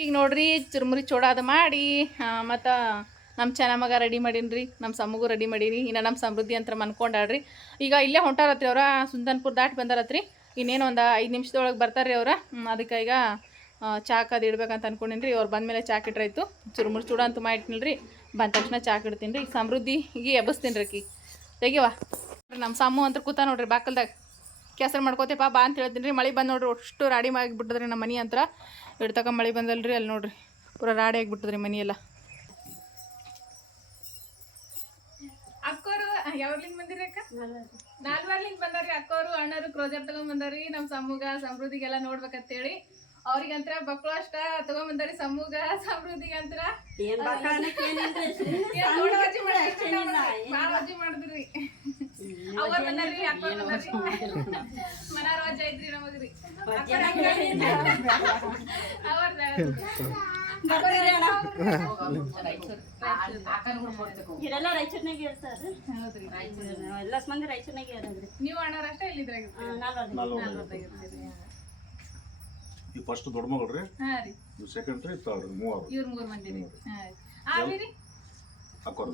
ಈಗ ನೋಡ್ರಿ, ಚುರುಮುರಿ ಚೋಡಾದ ಮಾಡಿ ಮತ್ತು ನಮ್ಮ ಚೆನ್ನಮ್ಮಗ ರೆಡಿ ಮಾಡೀನಿ ನಮ್ಮ ಸಮ್ಮಗೂ ರೆಡಿ ಮಾಡೀನಿ ಇನ್ನು ನಮ್ಮ ಸಮೃದ್ಧಿ ಅಂತ ಮನ್ಕೊಂಡಾಳ್ರಿ. ಈಗ ಇಲ್ಲೇ ಹೊಂಟಾರತ್ರಿ ಅವ್ರ, ಸುಂದನ್ಪುರ ದಾಟಿ ಬಂದಾರತ್ರಿ. ಇನ್ನೇನು ಒಂದು ಐದು ನಿಮಿಷದೊಳಗೆ ಬರ್ತಾರೆ ಅವ್ರ. ಅದಕ್ಕೆ ಈಗ ಚಾಕ್ ಅದು ಇಡ್ಬೇಕಂತ ಅನ್ಕೊಂಡಿನಿ ರೀ ಅವ್ರು ಬಂದಮೇಲೆ ಚಾಕ್ ಇಟ್ರಾಯ್ತು. ಚುರುಮುರಿ ಚೂಡ ಅಂತ ಮಾಡಿಟ್ನಿಲ್ಲ ರೀ ಬಂದ ತಕ್ಷಣ ಚಾಕ್ ಇಡ್ತೀನಿ ರೀ ಸಮೃದ್ಧಿಗೆ ಎಬ್ಬಸ್ತೀನಿ ರೀ ತೆಗಿವಾ ನಮ್ಮ ಸಮ್ಮು ಅಂತ ಕೂತ ನೋಡ್ರಿ ಬಾಕಲ್ದಾಗ. ಕೆಸರು ಮಾಡ್ಕೋತೇಪ ಬಾ ಅಂತ ಹೇಳ್ತೀನಿ ರೀ ಮಳೆ ಬಂದು ನೋಡ್ರಿ, ಅಷ್ಟು ರಾಡಿ ಮಾಡಿಬಿಟ್ಟದ್ರಿ ನಮ್ಮ ಮನೆ ಹತ್ರ. ಇಡ್ತಕ ಮಳೆ ಬಂದಲ್ರಿ ಅಲ್ಲಿ ನೋಡ್ರಿ. ಪೂರ ರಾಡಿ ಆಗಿಬಿಟ್ಟದ್ರಿ ಮನಿ ಎಲ್ಲ. ಅಕ್ಕೋರು ಯಾವಾಗ್ಲಿಂದ ಬಂದಿರಿ ಅಕ್ಕ? ನಾಲ್ವಾರ್ಲಿಂದ ಬಂದಾರಿ ಅಕ್ಕೋರು ಅಣ್ಣರು ಕ್ರೋಜರ್ ತಗೊಂಡ್ ಬಂದಾರಿ ನಮ್ಮ ಸಮೂಗ ಸಮೃದ್ಧಿಗೆಲ್ಲ ನೋಡ್ಬೇಕಂತೇಳಿ. ಅವ್ರಿಗಂತ್ರ ಬಕ್ಕಳು ಅಷ್ಟ ತಗೊಂಡ್ ಬಂದಾರಿ ಸಮೂಗ ಸಮೃದ್ಧಿಗಂತ್ರ ಮಾಡಿದ್ರಿ ನೀವು ಈ ಫಸ್ಟ್ ದೊಡ್ಡ ಮಗಳ್ರಿ? ರೀ ಹಾ ರೀ. ಇವು ಸೆಕೆಂಡ್ ರೀ ಮೂವರು. ಇವ್ರ ಮೂರು ಮಂದಿ ರೀ ಹಾ ರೀ ಅಕ್ಕೋರ್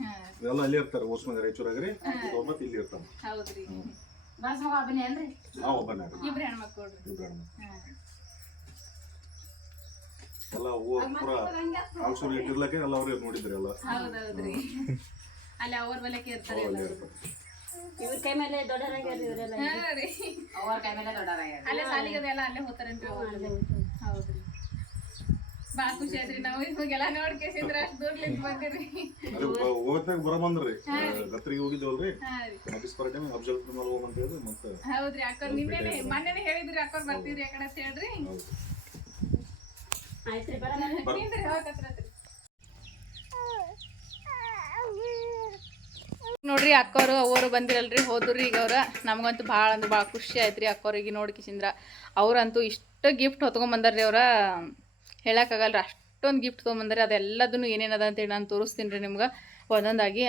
ಹಾ. ಇವೆಲ್ಲ ಅಲ್ಲಿ ಇರ್ತಾರೆ ಓಸ್ಮಂದಿ ರಾಯಚೂರಾಗ ರೀ. ಒಬ್ಬತ್ತು ಇಲ್ಲಿ ಇರ್ತಾನೆ ಹೌದ್ರಿ. ನಾವು ಒಬ್ಬನೇ ರೀ ಇಬ್ರು ಹೆಣ್ಮಕ್ಳು ರೀ ಇಬ್ರು ಹೆಣ್ಣು. ಹಾ. ಎಲ್ಲ ಹೂವು ಪೂರ ಆಲ್ಸೂರು ಇಟ್ಟಿರ್ಲಕ್ಕೆ ಎಲ್ಲ ಅವ್ರಿಗೆ ನೋಡಿದ್ರಿ ಎಲ್ಲ. ಹೌದೌದ್ರಿ. ಅಲ್ಲಿ ಅವ್ರ ಬಲಕ್ಕೆ ಇರ್ತಾರೆ ಅಲ್ಲೇ ಎಲ್ಲರೂ. ಇವ್ರ ಕೈ ಮೇಲೆ ದೊಡ್ಡರಾಗ್ಯಾರ ಇವರೆಲ್ಲ ಹಾ ರೀ. ಅಲ್ಲೇ ಸಾಲಿಗದೆಲ್ಲ ಅಲ್ಲೇ ಹೋಗ್ತಾರೇನ್ರಿ ಹೌದ್ರಿ ಬಾ ಖುಷಿ ನಾವು ಇವಾಗೆಲ್ಲ ನೋಡ್ಕೇಸಿದ್ರ ಅಷ್ಟು ದೂರ್ಲಿಂದ ಬಂದಿರಿ. ಗತ್ರಿಗೆ ಹೋಗಿದ್ದೇವಲ್ರಿ? ರೀ. ಮತ್ತೆ ಹೌದ್ರಿ. ನಿನ್ನೆನೆ ಮೊನ್ನೆನೆ ಹೇಳಿದ್ರಿ ಯಾಕಡೆ ಅಂತ ಹೇಳ್ರಿ. ಆಯ್ತ್ರಿ ನಿಂದ್ರಿ ನೋಡ್ರಿ ಅಕ್ಕವರು ಅವರು ಬಂದಿರಲ್ರಿ ಹೋದ್ರಿ ಈಗ ಅವ್ರ. ನಮ್ಗಂತೂ ಭಾಳ ಅಂದ್ರೆ ಭಾಳ ಖುಷಿ ಆಯ್ತ್ರಿ ಅಕ್ಕವ್ರಿಗೆ ನೋಡ್ಕಿಸಿಂದ್ರ. ಅವ್ರಂತೂ ಇಷ್ಟು ಗಿಫ್ಟ್ ಹೊತ್ಕೊಂಬಂದಾರ್ರಿ ಅವ್ರ. ಹೇಳಕ್ಕಾಗಲ್ರಿ. ಅಷ್ಟೊಂದು ಗಿಫ್ಟ್ ತೊಗೊಂಬಂದ್ರೆ ಅದೆಲ್ಲದನ್ನು ಏನೇನದ ಅಂತೇಳಿ ನಾನು ತೋರಿಸ್ತೀನಿ ರೀ ನಿಮ್ಗೆ. ಒಂದೊಂದಾಗಿ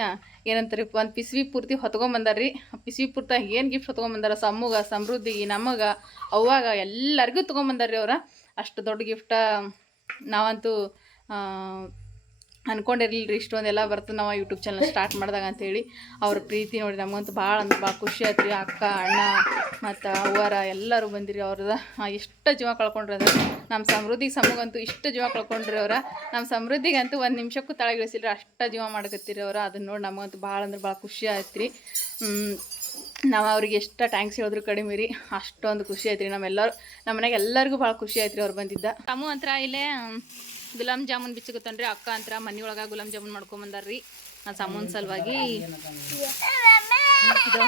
ಏನಂತಾರೆ, ಒಂದು ಪಿಸ್ವಿ ಪೂರ್ತಿ ಹೊತ್ಕೊಂಬಂದಾರ್ರಿ. ಪಿಸ್ವಿ ಪೂರ್ತಿ ಏನು ಗಿಫ್ಟ್ ಹೊತ್ಕೊಂಬಂದಾರ ಸಮ್ಮುಗ ಸಮೃದ್ಧಿ, ನಮಗೆ ಅವಾಗ ಎಲ್ಲರಿಗೂ ತೊಗೊಂಬಂದಾರ್ರಿ ಅವ್ರ. ಅಷ್ಟು ದೊಡ್ಡ ಗಿಫ್ಟ ನಾವಂತೂ ಅನ್ಕೊಂಡಿರಲಿಲ್ಲ ರೀ ಇಷ್ಟೊಂದೆಲ್ಲ ಬರ್ತದೆ ನಾವು ಯೂಟ್ಯೂಬ್ ಚಾನಲ್ ಸ್ಟಾರ್ಟ್ ಮಾಡಿದಾಗ ಅಂತೇಳಿ. ಅವ್ರ ಪ್ರೀತಿ ನೋಡಿ ನಮಗಂತೂ ಭಾಳ ಅಂದ್ರೆ ಭಾಳ ಖುಷಿ ಆಯ್ತು ರೀ ಅಕ್ಕ, ಅಣ್ಣ ಮತ್ತು ಅವ್ವರ ಎಲ್ಲರೂ ಬಂದಿರಿ ಅವ್ರದ್ದು ಎಷ್ಟು ಜೀವ ಕಳ್ಕೊಂಡ್ರಿ ಅದು ನಮ್ಮ ಸಮೃದ್ಧಿ ಸಮಗಂತೂ ಇಷ್ಟು ಜೀವ ಕಳ್ಕೊಂಡಿರೋರ ಅವ್ರ ನಮ್ಮ ಸಮೃದ್ಧಿಗಂತೂ ಒಂದು ನಿಮಿಷಕ್ಕೂ ತಳಗಿಳಿಸಿಲ್ರಿ ಅಷ್ಟು ಜೀವ ಮಾಡಕತ್ತೀರಿ ಅವ್ರ ಅದನ್ನ ನೋಡಿ ನಮಗಂತೂ ಭಾಳ ಅಂದ್ರೆ ಭಾಳ ಖುಷಿ ಆಯ್ತು ರೀ ನಾವು ಅವ್ರಿಗೆ ಎಷ್ಟು ಟ್ಯಾಂಕ್ಸ್ ಹೇಳಿದ್ರು ಕಡಿಮೆ ರೀ ಅಷ್ಟೊಂದು ಖುಷಿ ಆಯ್ತು ರೀ ನಮ್ಮೆಲ್ಲರೂ ನಮ್ಮ ಮನೆಗೆ ಎಲ್ಲರಿಗೂ ಭಾಳ ಖುಷಿ ಆಯ್ತು ರೀ ಅವ್ರು ಬಂದಿದ್ದ. ತಮ್ಮ ಅಂತರ ಇಲ್ಲೇ ಗುಲಾಬ್ ಜಾಮೂನ್ ಬಿಚ್ಚಕತ್ತನ್ರಿ ಅಕ್ಕ ಅಂತರ ಮನೆ ಒಳಗೆ ಗುಲಾಬ್ ಜಾಮೂನ್ ಮಾಡ್ಕೊಂಬಂದಾರ್ರಿ ಆ ಸಮೂನ್ ಸಲುವಾಗಿ ಇದು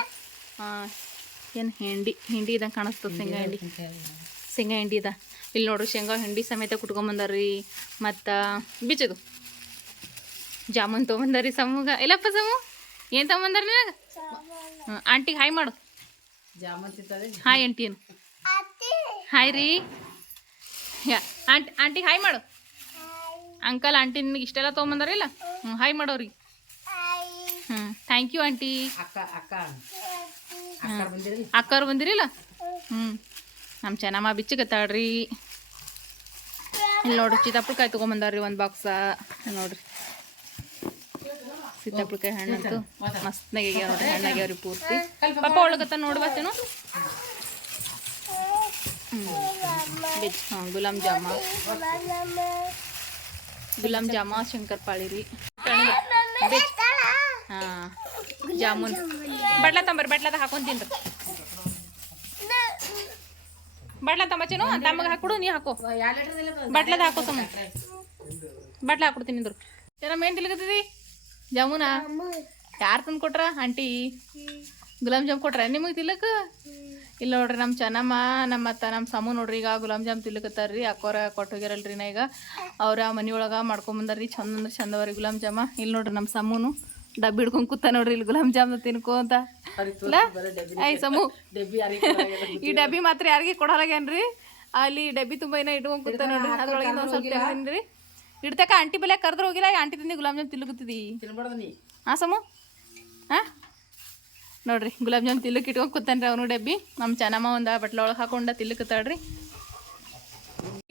ಏನು ಹಿಂಡಿ ಹಿಂಡಿ ಇದಂಗೆ ಕಾಣಿಸ್ತದೆ ಶೇಂಗಾ ಹಿಂಡಿ ಶೇಂಗಾ ಹಿಂಡಿ ಇದ. ಇಲ್ಲಿ ನೋಡ್ರಿ ಶೇಂಗಾ ಹಿಂಡಿ ಸಮೇತ ಕುಟ್ಕೊಂಬಂದಾರ್ರಿ ಮತ್ತು ಬಿಚ್ಚದು ಜಾಮೂನ್ ತೊಗೊಂಬಂದಾರಿ ಸಮೂಗ. ಇಲ್ಲಪ್ಪ ಸಮೂ? ಏನು ತೊಗೊಂಬಂದಾರ ನಿನಗೆ? ಹ್ಞೂ ಆಂಟಿಗೆ ಹಾಯ್ ಮಾಡು. ಹಾಯ್ ಆಂಟಿ ಏನು ಹಾಯ್ ರೀ. ಯಾ ಆಂಟಿ ಆಂಟಿಗೆ ಹಾಯ್ ಮಾಡು. ಅಂಕಲ್ ಆಂಟಿ ನಿನಗೆ ಇಷ್ಟೆಲ್ಲ ತೊಗೊಂಬಂದಾರಿಲ್ಲ ಹ್ಞೂ ಹಾಯ್ ಮಾಡೋರಿ. ಹ್ಞೂ ಥ್ಯಾಂಕ್ ಯು ಆಂಟಿ. ಅಕ್ಕವ್ರು ಬಂದಿರಿಲ್ಲ? ಹ್ಞೂ ನಮ್ಮ ಚೆನ್ನಮ್ಮ ಬಿಚ್ಚಗತ್ತಾಳ್ರಿ ಇಲ್ಲಿ ನೋಡ್ರಿ ಚಿತ್ತಾಪುಳಕಾಯಿ ತೊಗೊಂಬಂದಾರ್ರಿ ಒಂದು ಬಾಕ್ಸ ನೋಡ್ರಿ. ಸೀತಾಪುಳಕಾಯಿ ಹಣ್ಣಂತೂ ಮಸ್ತ್ನಾಗ ಆಗ್ಯಾವ ನೋಡ್ರಿ ಹಣ್ಣಾಗ್ಯಾವ್ರಿ ಪೂರ್ತಿ. ಪಾಪ ಒಳಗತ್ತ ನೋಡ್ಬತ್ತೇನು ಬೆಜ್ ಹಾಂ ಗುಲಾಬ್ ಜಾಮ ಗುಲಾಬ್ ಜಾಮ ಶಂಕರ್ ಪಾಳಿ ರೀ. ಹಾಂ, ಜಾಮೂನ್. ಬಟ್ಲ ತಂಬರ್ರಿ, ಬಟ್ಲದ ಹಾಕೊಂತೀನಿ ಬಟ್ಲ ತಂಬಚ್ಚೇನು ತಮ್ಮಗೆ ಹಾಕೊಡು ನೀ ಹಾಕೋ. ಬಟ್ಲದ ಹಾಕೋ ಸಮ ಬಟ್ಲ ಹಾಕೊಡ್ತೀನಿ ನಿಂದ್ರು. ಜನ ಮೇನ್ ತಿಲ್ಗತ್ತದಿ ಜಾಮೂನ? ಯಾರು ತಂದು ಕೊಟ್ರ? ಆಂಟಿ? ಗುಲಾಬ್ ಜಾಮ್ ಕೊಟ್ರ? ನಿಮಗೆ ತಿಲಕ ಇಲ್ಲ ನೋಡ್ರಿ ನಮ್ಮ ಚೆನ್ನಮ್ಮ ನಮ್ಮ ಅತ್ತ ನಮ್ಮ ಸಮು ನೋಡ್ರಿ ಈಗ ಗುಲಾಬ್ ಜಾಮ್ ತಿಲ್ಲಕತ್ತಾರ್ರಿ ಅಕ್ಕೋರ ಕೊಟ್ಟೋಗ್ಯಾರಲ್ರಿ ನಾ ಈಗ. ಅವ್ರ ಮನೆ ಒಳಗೆ ಮಾಡ್ಕೊಂಬಂದಾರ್ರಿ ಚಂದ ಅಂದ್ರೆ ಚಂದವರಿ ಗುಲಾಬ್ ಜಾಮ. ಇಲ್ಲಿ ನೋಡ್ರಿ ನಮ್ಮ ಸಮೂನು. ಡಬ್ಬಿ ಹಿಡ್ಕೊಂಡ್ ಕೂತ ನೋಡ್ರಿ ಇಲ್ಲಿ ಗುಲಾಬ್ ಜಾಮ್ ತಿನ್ಕೋ ಅಂತ. ಇಲ್ಲ ಐ ಸಮು. ಈ ಡಬ್ಬಿ ಮಾತ್ರ ಯಾರಿಗೆ ಕೊಡಲಾಗೇನ್ರಿ ಅಲ್ಲಿ ಡಬ್ಬಿ ತುಂಬಾ ಏನೋ ಇಟ್ಕೊಂಡ್ ಕೂತ ನೋಡ್ರಿ ಅದ್ರೊಳಗೆ ಒಂದು ಸ್ವಲ್ಪ ಇಡ್ತಕ್ಕ ಆಂಟಿ ಬಲೆ ಕರೆದ್ರೆ ಹೋಗಿಲ್ಲ ಆಂಟಿ ತಿಂದು ಗುಲಾಬ್ ಜಾಮ್ ತಿಲ್ಲಕತ್ತಿದಿ ಹಾ ಸಮು. ಹಾ? ನೋಡ್ರಿ ಗುಲಾಬ್ ಜಾಮ್ ತಿಲ್ಲಕ್ಕೆ ಇಟ್ಕೊಂಡು ಕೂತಾನ್ರಿ ಅವನು ಡಬ್ಬಿ. ನಮ್ಮ ಚೆನ್ನಮ್ಮ ಒಂದು ಬಟ್ಲ ಒಳಗೆ ಹಾಕೊಂಡ ತಿಲ್ಲಕತ್ತಾಳ್ರಿ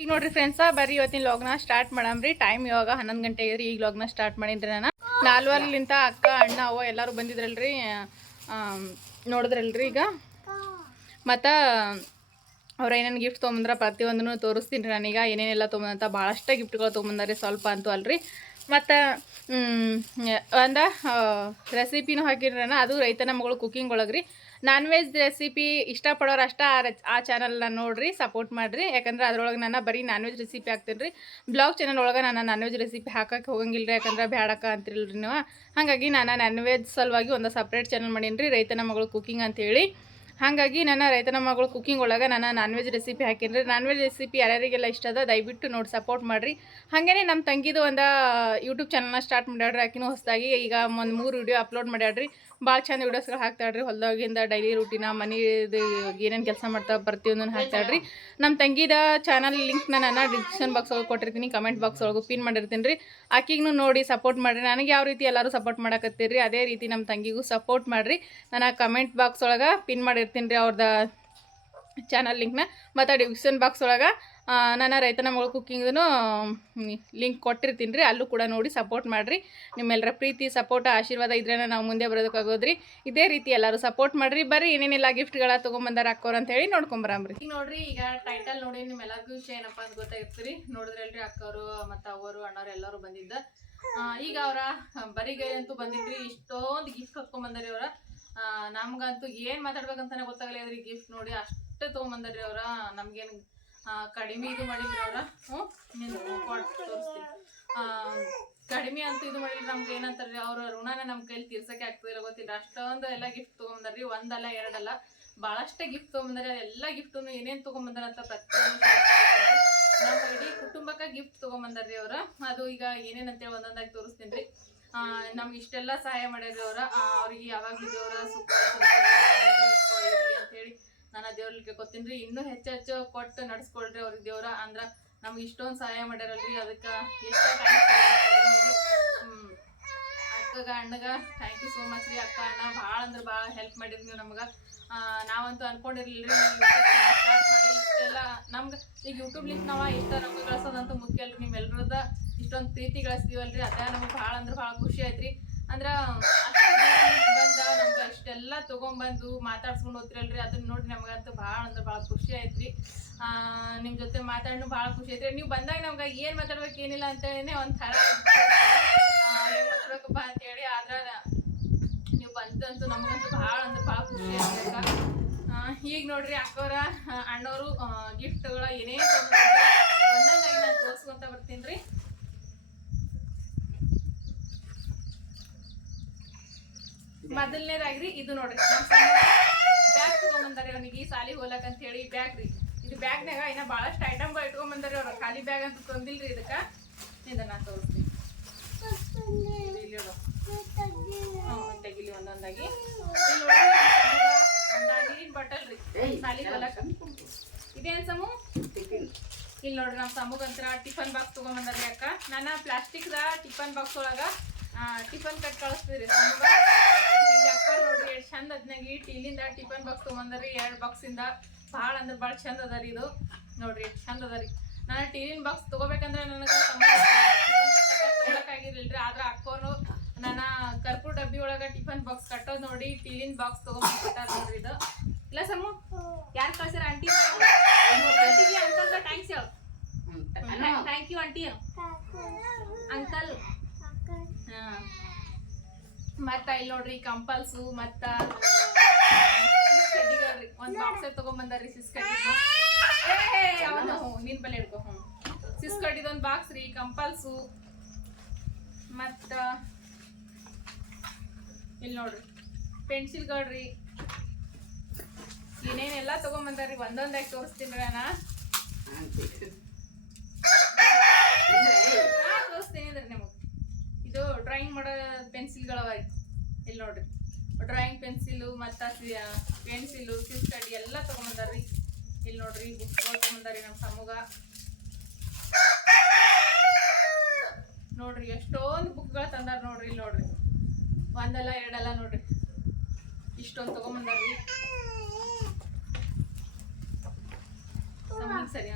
ಈಗ ನೋಡ್ರಿ ಫ್ರೆಂಡ್ಸ ಬರ್ರಿ ಇವತ್ತಿನ ಲಾಗ್ನ ಸ್ಟಾರ್ಟ್ ಮಾಡಮ್ರಿ. ಟೈಮ್ ಇವಾಗ ಹನ್ನೊಂದು ಗಂಟೆ ಇದ್ರಿ ಈಗ ಲಾಗ್ನ ಸ್ಟಾರ್ಟ್ ಮಾಡಿದ್ರೆ ನಾನು. ನಾಲ್ವರ್ಲಿಂತ ಅಕ್ಕ, ಅಣ್ಣ ಅವ ಎಲ್ಲರೂ ಬಂದಿದ್ರಲ್ರಿ. ನೋಡಿದ್ರಲ್ರಿ ಈಗ. ಮತ್ತು ಅವ್ರು ಏನೇನು ಗಿಫ್ಟ್ ತೊಗೊಂಬಂದ್ರ ಪ್ರತಿಯೊಂದನ್ನು ತೋರಿಸ್ತೀನಿ ರೀ ನಾನೀಗ. ಏನೇನೆಲ್ಲ ತೊಗೊಂಬಂತ ಭಾಳಷ್ಟು ಗಿಫ್ಟ್ಗಳು ತೊಗೊಂಬಂದಾರೆ ಸ್ವಲ್ಪ ಅಂತೂ ಅಲ್ರಿ. ಮತ್ತು ಒಂದು ರೆಸಿಪಿನೂ ಹಾಕಿರಿ ನಾನು ಅದು ರೈತನ ಮಗಳು ಕುಕ್ಕಿಂಗ್ ಒಳಗೆ ರೀ ನಾನ್ ವೆಜ್ ರೆಸಿಪಿ ಇಷ್ಟಪಡೋರು ಅಷ್ಟೇ ಆ ಆ ಚಾನಲ್ನ ನೋಡಿರಿ ಸಪೋರ್ಟ್ ಮಾಡಿರಿ. ಯಾಕಂದ್ರೆ ಅದ್ರೊಳಗೆ ನಾನು ಬರೀ ನಾನ್ ವೆಜ್ ರೆಸಿಪಿ ಹಾಕ್ತೀನಿ ರೀ ಬ್ಲಾಗ್ ಚಾನಲ್ ಒಳಗೆ ನಾನು ನಾನ್ ವೆಜ್ ರೆಸಿಪಿ ಹಾಕಕ್ಕೆ ಹೋಗಂಗಿಲ್ಲ ರೀ ಯಾಕಂದ್ರೆ ಬ್ಯಾಡಕ್ಕ ಅಂತಿರಲ್ರಿ ನೀವು. ಹಾಗಾಗಿ ನಾನು ನಾನ್ ವೆಜ್ ಸಲುವಾಗಿ ಒಂದು ಸಪ್ರೇಟ್ ಚಾನಲ್ ಮಾಡೀನಿ ರೀ ರೈತನ ಮಗಳು ಕುಕಿಂಗ್ ಅಂತೇಳಿ. ಹಾಗಾಗಿ ನನ್ನ ರೈತನ ಮಗಳು ಕುಕ್ಕಿಂಗ್ ಒಳಗೆ ನಾನು ನಾನ್ ವೆಜ್ ರೆಸಿಪಿ ಹಾಕಿದ್ರೆ ನಾನ್ ವೆಜ್ ರೆಸಿಪಿ ಯಾರ್ಯಾರಿಗೆಲ್ಲ ಇಷ್ಟ ಅದ ದಯವಿಟ್ಟು ನೋಡಿ ಸಪೋರ್ಟ್ ಮಾಡಿರಿ. ಹಾಗೇ ನಮ್ಮ ತಂಗಿದು ಒಂದು ಯೂಟ್ಯೂಬ್ ಚಾನಲ್ನ ಸ್ಟಾರ್ಟ್ ಮಾಡ್ಯಾಡ್ರಿ ಆಕಿನೂ ಹೊಸದಾಗಿ ಈಗ ಒಂದು ಮೂರು ವಿಡಿಯೋ ಅಪ್ಲೋಡ್ ಮಾಡ್ಯಾಡ್ರಿ ಭಾಳ ಚಂದ ವೀಡಿಯೋಸ್ಗಳು ಹಾಕ್ತಾಳ್ರಿ. ಹೊಲ್ದಾಗಿಂದ ಡೈಲಿ ರೂಟೀನ ಮನಿದು ಏನೇನು ಕೆಲಸ ಮಾಡ್ತಾ ಪ್ರತಿಯೊಂದನ್ನು ಹಾಕ್ತಾಳ್ರಿ. ನಮ್ಮ ತಂಗಿದ ಚಾನಲ್ ಲಿಂಕ್ ನಾನು ಡಿಸ್ಕ್ರಿಪ್ಷನ್ ಬಾಕ್ಸ್ ಒಳಗೆ ಕೊಟ್ಟಿರ್ತೀನಿ ಕಮೆಂಟ್ ಬಾಕ್ಸ್ ಒಳಗೆ ಪಿನ್ ಮಾಡಿರ್ತೀನಿ ರೀ. ಆಕಿಗೂ ನೋಡಿ ಸಪೋರ್ಟ್ ಮಾಡಿರಿ. ನನಗೆ ಯಾವ ರೀತಿ ಎಲ್ಲರೂ ಸಪೋರ್ಟ್ ಮಾಡಕತ್ತೀರಿ, ಅದೇ ರೀತಿ ನಮ್ಮ ತಂಗಿಗೂ ಸಪೋರ್ಟ್ ಮಾಡಿರಿ. ನಾನು ಕಮೆಂಟ್ ಬಾಕ್ಸ್ ಒಳಗೆ ಪಿನ್ ಮಾಡಿರ್ತೀನಿ ರೀ ಅವ್ರದ ಚಾನಲ್ ಲಿಂಕ್ನ ಮತ್ತು ಡಿಸ್ಕ್ರಿಪ್ಷನ್ ಬಾಕ್ಸ್ ಒಳಗೆ ನಾನು ರೈತನ ಮಗಳು ಕುಕ್ಕಿಂಗ್ದು ಲಿಂಕ್ ಕೊಟ್ಟಿರ್ತೀನಿ ರೀ. ಅಲ್ಲೂ ಕೂಡ ನೋಡಿ ಸಪೋರ್ಟ್ ಮಾಡಿರಿ. ನಿಮ್ಮೆಲ್ಲರ ಪ್ರೀತಿ ಸಪೋರ್ಟ್ ಆಶೀರ್ವಾದ ಇದ್ರೇ ನಾವು ಮುಂದೆ ಬರೋದಕ್ಕಾಗೋದ್ರಿ ಇದೇ ರೀತಿ ಎಲ್ಲರೂ ಸಪೋರ್ಟ್ ಮಾಡಿರಿ. ಬರ್ರಿ, ಏನೇನೆಲ್ಲ ಗಿಫ್ಟ್ಗಳ ತೊಗೊಂಬಂದಾರ ಅಕ್ಕವ್ರು ಅಂತ ಹೇಳಿ ನೋಡ್ಕೊಂಬರಂಬ್ರಿ ಈಗ ನೋಡ್ರಿ, ಈಗ ಟೈಟಲ್ ನೋಡಿ ನಿಮ್ಮೆಲ್ಲರಿಗೂ ವಿಷಯ ಏನಪ್ಪ ಅಂತ ಗೊತ್ತಾಗಿರ್ತೀರಿ ನೋಡಿದ್ರಲ್ರಿ ಅಕ್ಕವರು ಮತ್ತು ಅವರು ಅಣ್ಣವ್ರು ಎಲ್ಲರೂ ಬಂದಿದ್ದ. ಈಗ ಅವರ ಬರಿಗೈ ಅಂತೂ ಬಂದಿದ್ರಿ. ಇಷ್ಟೊಂದು ಗಿಫ್ಟ್ ಹೊತ್ಕೊಂಬಂದಾರಿ ಅವರ. ನಮ್ಗಂತೂ ಏನು ಮಾತಾಡ್ಬೇಕಂತಾನೆ ಗೊತ್ತಾಗಲ್ಲ ರೀ ಗಿಫ್ಟ್ ನೋಡಿ. ಅಷ್ಟೇ ತೊಗೊಂಬಂದಾರಿ ಅವರ. ನಮ್ಗೇನು ಕಡಿಮೆ ಇದು ಮಾಡಿದ್ರಿ ಅವ್ರ ಹ್ಞೂ ಕಡಿಮೆ ಅಂತ ಇದು ಮಾಡಿದ್ರೆ ನಮ್ಗೆ ಏನಂತಾರೆ ಅವ್ರ ಋಣನ ನಮ್ಮ ಕೈಲಿ ತೀರ್ಸಕ್ಕೆ ಆಗ್ತದಿಲ್ಲ ಗೊತ್ತಿಲ್ಲ. ಅಷ್ಟೊಂದು ಎಲ್ಲ ಗಿಫ್ಟ್ ತೊಗೊಂಬಂದ್ರಿ ಒಂದಲ್ಲ ಎರಡಲ್ಲ. ಭಾಳಷ್ಟೇ ಗಿಫ್ಟ್ ತೊಗೊಂಬಂದ್ರೆ, ಅದೆಲ್ಲ ಗಿಫ್ಟನ್ನು ಏನೇನು ತೊಗೊಂಬಂದಾರ ಅಂತ ಪ್ರತಿಯೊಂದು. ನಮ್ಮ ಇಡೀ ಕುಟುಂಬಕ್ಕೆ ಗಿಫ್ಟ್ ತೊಗೊಂಬಂದಾರ್ರಿ ಅವ್ರ. ಅದು ಈಗ ಏನೇನಂತೇಳಿ ಒಂದೊಂದಾಗಿ ತೋರಿಸ್ತೀನಿ ರೀ ನಮ್ಗೆ ಇಷ್ಟೆಲ್ಲ ಸಹಾಯ ಮಾಡ್ಯಾರ್ರಿ ಅವ್ರ. ಅವ್ರಿಗೆ ಯಾವಾಗಲೂ ಇದ್ದವ್ರ ಸುಖ ಅಂತ ಹೇಳಿ ನಾನು ದೇವ್ರಲ್ಲಿ ಕೇಳ್ಕೊತೀನಿ ಇನ್ನೂ ಹೆಚ್ಚು ಹೆಚ್ಚು ಕೊಟ್ಟು ನಡ್ಸ್ಕೊಳ್ರಿ ಅವ್ರಿಗೆ ದೇವ್ರ. ಅಂದ್ರ ನಮ್ಗೆ ಇಷ್ಟೊಂದು ಸಹಾಯ ಮಾಡ್ಯಾರಲ್ರಿ. ಅದಕ್ಕೆ ಎಷ್ಟೋ ಅಕ್ಕಗ, ಅಣ್ಣಗ ಥ್ಯಾಂಕ್ ಯು ಸೋ ಮಚ್ ರೀ ಅಕ್ಕ, ಅಣ್ಣ. ಭಾಳ ಅಂದ್ರೆ ಭಾಳ ಹೆಲ್ಪ್ ಮಾಡಿರಿ ನೀವು ನಮ್ಗೆ. ನಾವಂತೂ ಅನ್ಕೊಂಡಿರ್ಲಿಲ್ಲ ಸ್ಟಾರ್ಟ್ ಮಾಡಿ ಇಷ್ಟೆಲ್ಲ ನಮ್ಗೆ ಈಗ ಯೂಟ್ಯೂಬ್ ಲಿಂಕ್ ನಾವು ಇಷ್ಟ ನಮ್ಗೆ ಗಳಿಸೋದಂತೂ ಮುಖ್ಯ ಅಲ್ರಿ ನಿಮ್ಮೆಲ್ಲರದ ಇಷ್ಟೊಂದು ಪ್ರೀತಿ ಗಳಿಸ್ತೀವಲ್ರಿ. ಅದೇ ನಮ್ಗೆ ಭಾಳ ಅಂದ್ರೆ ಭಾಳ ಖುಷಿ ಆಯ್ತು ರೀ ಅಷ್ಟು ದೂರ ಬಂದ ತೊಗೊಂಬಂದು ಮಾತಾಡ್ಸ್ಕೊಂಡು ಹೋಗ್ತಿರಲ್ರಿ ಅದನ್ನ ನೋಡಿ ನಮಗಂತೂ ಭಾಳ ಅಂದ್ರೆ ಭಾಳ ಖುಷಿ ಆಯ್ತ್ರಿ. ಆ, ನಿಮ್ ಜೊತೆ ಮಾತಾಡೋ ಭಾಳ ಖುಷಿ ಐತ್ರಿ ನೀವು ಬಂದಾಗ ನಮ್ಗೆ ಏನು ಮಾತಾಡ್ಬೇಕು ಏನಿಲ್ಲ ಅಂತೇಳಿ ಥರ ಏನ್ ಮಾತಾಡ್ಬೇಕಪ್ಪ ಅಂತೇಳಿ ಆದ್ರೆ ನೀವು ಬಂದಂತೂ ನಮಗಂತೂ ಭಾಳ ಅಂದ್ರೆ ಭಾಳ ಖುಷಿ ಆಗ್ಬೇಕ. ಈಗ ನೋಡ್ರಿ ಅಕ್ಕವ್ರ ಅಣ್ಣವರು ಗಿಫ್ಟ್ಗಳ ಏನೇ ಬಂದಾಗ ನಾನು ತೋರಿಸ್ಕೊಂತ ಬರ್ತೀನಿ ರೀ. ಮೊದಲನೇದಾಗ್ರಿ ಇದು ನೋಡ್ರಿ. ಬ್ಯಾಗ್ ತಗೊಂಬಂದಾರಿ ಅವನಿಗೆ ಸಾಲಿ ಹೋಲಕ್ ಅಂತ ಹೇಳಿ ಬ್ಯಾಗ್ ರೀ ಇದು ಬ್ಯಾಗ್ನಾಗ ಇನ್ನ ಬಹಳಷ್ಟು ಐಟಮ್ ಇಟ್ಕೊಂಬಂದಾರಿ ಅವ್ರ. ಖಾಲಿ ಬ್ಯಾಗ್ ಅಂತ ತಂದಿಲ್ರಿ ಇದಕ್ಕ. ಇದನ್ನ ನಾ ತೋರಿಸ್ತೀನಿ. ತೆಗಿಲಿ ಒಂದೊಂದಾಗಿ. ಇಲ್ಲಿ ನೋಡ್ರಿ ಒಂದ ನೀರಿನ ಬಾಟಲ್ ರೀ ಸಾಲಿಗೆ ಹೋಲಕ. ಇದೇನ್ ಸಮು? ಇಲ್ಲಿ ನೋಡ್ರಿ ನಮ್ಮ ಸಮುಗಂತ್ರ ಟಿಫನ್ ಬಾಕ್ಸ್ ತಗೊಂಬಂದ್ರಿ ಅಕ್ಕ. ನಾನು ಪ್ಲಾಸ್ಟಿಕ್ದ ಟಿಫನ್ ಬಾಕ್ಸ್ ಒಳಗ ಟಿಫನ್ ಕಟ್ ಕಳಿಸ್ತೀರಿ ಇಲ್ಲಿ ಅಕ್ಕ ನೋಡ್ರಿ ಎಷ್ಟು ಚಂದ ಅದ್ನಾಗ ಇಟ್ಟು ಇಲ್ಲಿಂದ ಟಿಫನ್ ಬಾಕ್ಸ್ ತೊಗೊಂಡ್ರಿ ಎರಡು ಬಾಕ್ಸಿಂದ ಭಾಳ ಅಂದ್ರೆ ಭಾಳ ಚಂದ ಅದ ರೀ ಇದು. ನೋಡ್ರಿ ಎಷ್ಟು ಚಂದ ಅದ ರೀ. ನಾನು ಟಿಫಿನ್ ಬಾಕ್ಸ್ ತಗೋಬೇಕಂದ್ರೆ ನನಗೆ ತೊಗೊಳಕಾಗಿರ್ಲಿಲ್ರಿ ಆದ್ರೆ ಅಕ್ಕೋನು ನನ್ನ ಕರ್ಪೂರ ಡಬ್ಬಿ ಒಳಗ ಟಿಫನ್ ಬಾಕ್ಸ್ ಕಟ್ಟೋದು ನೋಡಿ ಟೀಲಿನ್ ಬಾಕ್ಸ್ ತಗೊಂಡ್ ಕೊಟ್ಟಾರ ನೋಡ್ರಿ ಇದು. ಇಲ್ಲ ಸಮು ಯಾರು ಕಳ್ಸ್ಯಾರ ಆಂಟಿ ಅಂಕಲ್ ಥ್ಯಾಂಕ್ಸ್ ಹೇಳು. ಥ್ಯಾಂಕ್ ಯು ಆಂಟಿ ಅಂಕಲ್ ಮತ್ತ ಇಲ್ಲಿ ನೋಡ್ರಿ ಕಂಪಲ್ಸು ಮತ್ತ ಒಂದು ಬಾಕ್ಸ್ ತಗೊಂಬಂದ್ರಿ ಸಿಸ್ ಕಡ್ಡಿದು. ಏ ಅವನು ನಿನ್ ಬಲೆ ಹಿಡ್ಕೊ ಹ್ಞೂ ಸಿಸ್ ಕಡ್ಡಿದ ಒಂದ್ ಬಾಕ್ಸ್ ರೀ ಕಂಪಲ್ಸು ಮತ್ತ ಇಲ್ಲಿ ನೋಡ್ರಿ ಪೆನ್ಸಿಲ್ಗಳ್ರಿ ಏನೇನೆಲ್ಲ ತಗೊಂಬಂದ್ರಿ ಒಂದೊಂದಾಗಿ ತೋರಿಸ್ತೀನಿ ರೀ ನಾ ತೋರಿಸ್ತೀನಿ ಅಂದ್ರೆ ನಿಮಗೆ. ಇದು ಡ್ರಾಯಿಂಗ್ ಮಾಡೋ ಪೆನ್ಸಿಲ್ಗಳವ ಇಲ್ಲಿ ನೋಡ್ರಿ. ಡ್ರಾಯಿಂಗ್ ಪೆನ್ಸಿಲು ಮತ್ತು ಪೆನ್ಸಿಲು ಸಿಸ್ ಕಡ್ಡಿ ಎಲ್ಲ ತೊಗೊಂಬಂದಾರ್ರಿ. ಇಲ್ಲಿ ನೋಡ್ರಿ ಬುಕ್ಗಳು ತೊಗೊಂಬಂದಾರಿ ನಮ್ಮ ಸಮೂಗ ನೋಡ್ರಿ, ಎಷ್ಟೊಂದು ಬುಕ್ಗಳು ತಂದಾರ ನೋಡ್ರಿ ಇಲ್ಲಿ ನೋಡ್ರಿ. ಒಂದಲ್ಲ, ಎರಡಲ್ಲ ನೋಡ್ರಿ. ಇಷ್ಟೊಂದು ತೊಗೊಂಬಂದಾರ್ರಿ. ಸರಿ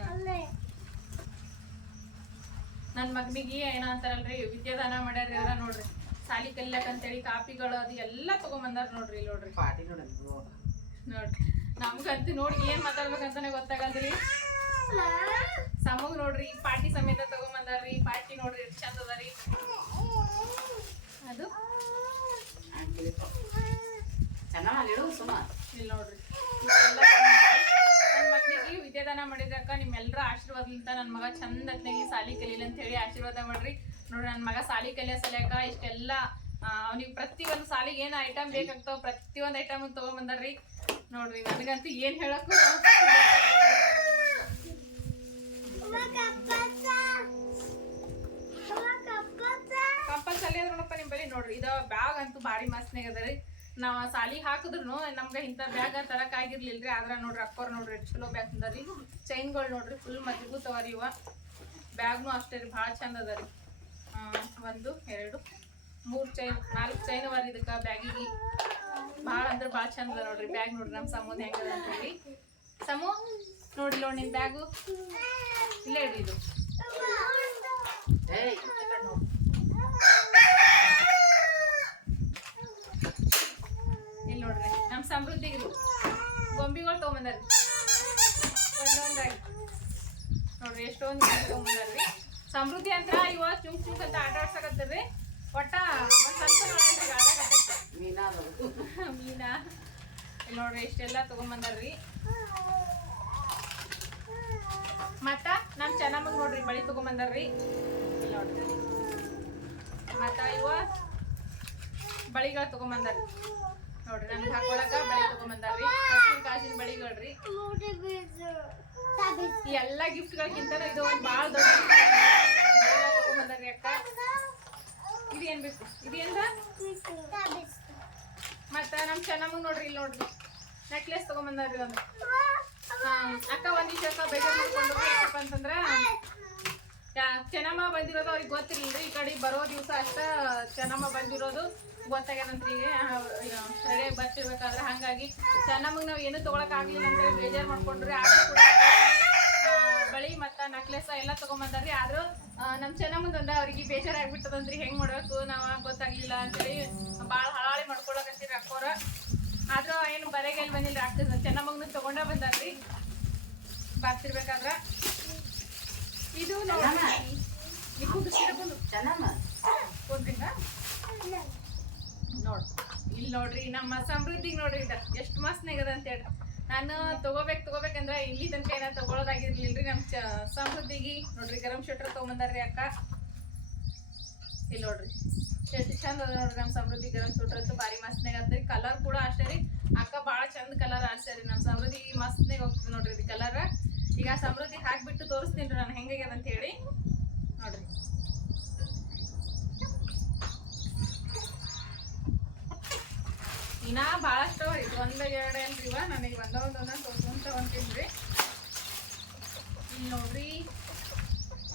ನನ್ನ ಮಗನಿಗೆ ಏನೋ ಅಂತಾರಲ್ರಿ ವಿದ್ಯಾದಾನ ಮಾಡ್ಯಾರ ಎಲ್ಲ ನೋಡ್ರಿ. ಸಾಲಿ ಕಲಿಯಕ್ ಅಂತೇಳಿ ಕಾಪಿಗಳು ಅದು ಎಲ್ಲ ತಗೊಂಬಂದಾರ ನೋಡ್ರಿ ಇಲ್ಲಿ ನೋಡ್ರಿ. ಪಾಟಿ ನೋಡ್ರಿ. ನಮ್ಗಂತೂ ನೋಡಿ ಏನ್ ಮಾತಾಡ್ಬೇಕಂತಾನೆ ಗೊತ್ತಾಗಲ್ರಿ ಸಮಗ್ ನೋಡ್ರಿ ಪಾಟಿ ಸಮೇತ ತಗೊಂಬಂದಾರ್ರಿ ಪಾಟಿ ನೋಡ್ರಿ ಎಷ್ಟು ಚಂದ ಅದಾರಿ ಅದು. ಚೆನ್ನಾಗಿ ಸುಮ್ಮ ಇಲ್ಲಿ ನೋಡ್ರಿ. ಮಗನಿಗೆ ವಿದ್ಯಾದಾನ ಮಾಡಿದಕ್ಕ ನಿಮ್ಮೆಲ್ಲರ ಆಶೀರ್ವಾದದಿಂದ ನನ್ನ ಮಗ ಚಂದ ಅತ್ನಾಗಿ ಸಾಲಿ ಕಲೀಲಿ ಅಂತ ಹೇಳಿ ಆಶೀರ್ವಾದ ಮಾಡ್ರಿ. ನೋಡ್ರಿ ನನ್ನ ಮಗ ಸಾಲಿ ಕಲಿಯ ಸಲ್ಯಾಕ ಇಷ್ಟೆಲ್ಲ ಅವ್ನಿಗೆ ಪ್ರತಿ ಒಂದು ಸಾಲಿಗೆ ಏನು ಐಟಮ್ ಬೇಕಾಗ್ತಾವ ಪ್ರತಿ ಒಂದು ಐಟಮ್ ತೊಗೊಂಬಂದ್ರಿ ನೋಡ್ರಿ ನನಗಂತೂ ಏನು ಹೇಳಕ್ಕೂ ಕಂಪಲ್ಸಲ್ಲಿ ಅದ್ರಪ್ಪ ಬಳಿ. ನೋಡ್ರಿ ಇದ ಬ್ಯಾಗ್ ಅಂತೂ ಭಾರಿ ಮಸ್ತ್ನಾಗ ಅದ ರೀ. ನಾವ್ ಸಾಲಿ ಹಾಕಿದ್ರು ನಮ್ಗೆ ಇಂಥ ಬ್ಯಾಗ್ ತರಕ್ ಆಗಿರ್ಲಿಲ್ರಿ. ಆದ್ರ ನೋಡ್ರಿ ಅಕ್ಕೋರ್ ನೋಡ್ರಿ ಚಲೋ ಬ್ಯಾಗ್ ತಂದಾರಿ. ಚೈನ್ಗಳು ನೋಡ್ರಿ ಫುಲ್ ಮಜಬೂತ್ ಇವ. ಬ್ಯಾಗ್ನು ಅಷ್ಟೇ ರೀ, ಭಾಳ ಚಂದ ಅದ ರೀ. ಒಂದು, ಎರಡು, ಮೂರ್ ಚೈನ್ ನಾಲ್ಕು ಚೈನ್ ಅವ ರೀ ಇದಕ್ಕ ಬ್ಯಾಗಿಗೆ ಭಾಳ ಅಂದ್ರೆ ಭಾಳ ಚಂದ ಅದ ನೋಡ್ರಿ ಬ್ಯಾಗ್ ನೋಡ್ರಿ ನಮ್ಮ ಸಮೂಹ ಹೆಂಗದ ಅಂತ ಹೇಳಿ. ಸಮೂ ನೋಡ್ರಿ ನೋಡಿ ನಿನ್ ಬ್ಯಾಗು ಇಲ್ಲೇ ಇಡ್ರಿ ಇದು ಏಯ್ ಇಲ್ಲಿ ನೋಡ್ರಿ ನಮ್ಮ ಸಮೃದ್ಧಿಗೆ ತೊಗೊಂಬಂದಾರಿ ಒಂದೊಂದಾಗಿ ನೋಡ್ರಿ ಎಷ್ಟೊಂದು ಗೊಂಬಿ ಸಮೃದ್ಧಿ ಅಂತ ಇವಾಗ ಚುಂಕ್ ಚುಂಕ್ ಅಂತ ಆಟ ಆಡ್ಸಕತ್ತರ್ರಿ ಒಟ್ಟ ಒಂದ್ ಸ್ವಲ್ಪ ನೋಡ್ರಿ ಮೀನಾ ಇಲ್ಲಿ ನೋಡ್ರಿ ಇಷ್ಟೆಲ್ಲ ತಗೊಂಬಂದಾರ್ರಿ. ಮತ್ತ ನಮ್ ಚೆನ್ನಮ್ಮಗ್ ನೋಡ್ರಿ ಬಳಿ ತಗೊಂಬಂದಾರ್ರಿ. ನೋಡ್ರಿ. ಮತ್ತ ಇವ ಬಳಿಗಳ ತಗೊಂಬಂದಾರ್ರಿ. ನೋಡ್ರಿ ನನ್ಗೆ ಹಾಕೊಳಕ ಬಳಿ ತಗೊಂಬಂದಾರ್ರಿ. ಹಸಿರು ಕಾಸಿನ ಬಳಿಗಳ್ರಿ. ಈ ಎಲ್ಲಾ ಗಿಫ್ಟ್ಗಳಿಗಿಂತ ಇದು ಬಹಳ ಬಾಳ ದೊಡ್ಡ ತಗೊಂಬಂದಾರ್ರಿ ಅಕ್ಕ. ಇದು ಏನ್ ಬೇಕು? ಇದು ಏನ್ರ ಮತ್ತ ನಮ್ ಚೆನ್ನಮ್ಮ ನೋಡ್ರಿ ಇಲ್ಲಿ ನೋಡ್ರಿ. ನೆಕ್ಲೆಸ್ ತಗೊಂಬಂದಾರ್ರಿ ಒಂದು. ಅಕ್ಕ ಒಂದಿಷ್ಟು ಅಕ್ಕ ಬೇಜಾರ್ ಮಾಡ್ಕೊಂಡು ಏನಪ್ಪ ಅಂತಂದ್ರ. ಚೆನ್ನಮ್ಮ ಬಂದಿರೋದು ಅವ್ರಿಗೆ ಗೊತ್ತಿರ್ಲಿಲ್ರಿ. ಈ ಕಡೆ ಬರೋ ದಿವಸ ಅಷ್ಟ ಚೆನ್ನಮ್ಮ ಬಂದಿರೋದು. ಗೊತ್ತಾಗ್ಯದಂತ್ರಿ ರೆಡಿಯಾಗಿ ಬರ್ತಿರ್ಬೇಕಾದ್ರೆ ಹಂಗಾಗಿ ಚೆನ್ನಮ್ಮಗ್ ನಾವು ಏನು ತಗೊಳಕ್ ಆಗ್ಲಿಲ್ಲ ಅಂತ ಹೇಳಿ ಬೇಜಾರ್ ಮಾಡ್ಕೊಂಡ್ರಿ. ಆದ್ರೂ ಕೂಡ ಬಳಿ ಮತ್ತು ನಕ್ಲೆಸ್ ಎಲ್ಲ ತಗೊಂಬಂದಾರ್ರಿ. ಆದ್ರೂ ನಮ್ಮ ನಮ್ ಚೆನ್ನಮ್ಮಂದ್ ಅವ್ರಿಗೆ ಬೇಜಾರ್ ಆಗ್ಬಿಟ್ಟದಂತ್ರಿ ಹೆಂಗ್ ಮಾಡ್ಬೇಕು? ನಾವ ಗೊತ್ತಾಗ್ಲಿಲ್ಲ ಅಂತೇಳಿ ಬಾಳ ಹಳಾಳಿ ಮಾಡ್ಕೊಳಕತ್ತೀರಿ ಅಕ್ಕೋರ. ಆದ್ರೂ ಏನು ಬರೆಗೆ ಎಲ್ಲಿ ಬಂದಿಲ್ಲ ಆಗ್ತದ ಚೆನ್ನಮ್ಮಗ್ನ ತಗೊಂಡ ಬಂದಾರ್ರಿ. ಬರ್ತಿರ್ಬೇಕಾದ್ರ. ಇದು ನೋಡ್ರಿ. ನಿಕ್ಕೂ ಬಿಸ್ಕಿಟ ಬಂದು ಚೆನ್ನಮ್ಮ ಕೊಡ್ರಿಂಗ ನೋಡ್ ಇಲ್ಲಿ ನೋಡ್ರಿ, ನಮ್ಮ ಸಮೃದ್ಧಿಗೆ ನೋಡ್ರಿ ಇದ. ಎಷ್ಟು ಮಸ್ತ್ ನೆಗದ ಅಂತ ಹೇಳಿ. ನಾನು ತಗೋಬೇಕು ತಗೋಬೇಕಂದ್ರ ಇಲ್ಲಿ ತನಕ ಏನ ತಗೊಳೋದಾಗಿರ್ಲಿಲ್ರಿ ನಮ್ಮ ಚ ಸಮೃದ್ಧಿಗೆ. ನೋಡ್ರಿ, ಗರಂ ಶೆಟ್ರ್ ತಗೊಂಬಂದಾರ್ರಿ ಅಕ್ಕ. ಇಲ್ಲಿ ನೋಡ್ರಿ. ಎಷ್ಟು ಚಂದ ಅದ ನೋಡ್ರಿ ನಮ್ಮ ಸಮೃದ್ಧಿ ಗರಂ ಶೆಟ್ರ್ ಅಂತೂ ಭಾರಿ ಮಸ್ತ್ನಾಗ ಅದ್ರಿ ಕಲರ್ ಕೂಡ ಅಷ್ಟೇ ರೀ. ಅಕ್ಕ ಭಾಳ ಚಂದ ಕಲರ್ ಆಡ್ಸ್ಯಾರಿ ನಮ್ಮ ಸಮೃದ್ಧಿ. ಮಸ್ತ್ನಾಗ ಹೋಗ್ತದೆ ನೋಡ್ರಿ ಇದು ಕಲರ್ ಈಗ ಸಮೃದ್ಧಿ ಹಾಕ್ಬಿಟ್ಟು ತೋರಿಸ್ತೀನಿ ರೀ ನಾನು ಹೆಂಗಾಗ್ಯದ ಅಂತ ಹೇಳಿ. ನೋಡ್ರಿ. ಇನ್ನ ಭಾಳಷ್ಟು ಇದು ಒಂದು ಎರಡು ರೀ ಇವ? ನನಗೆ ಒಂದ ಒಂದ್ ಒಂದೊಂದು ತೋರ್ಸ್ಕೊಂತ ಹೊಂಟೀನ್ರಿ ಇಲ್ಲಿ ನೋಡ್ರಿ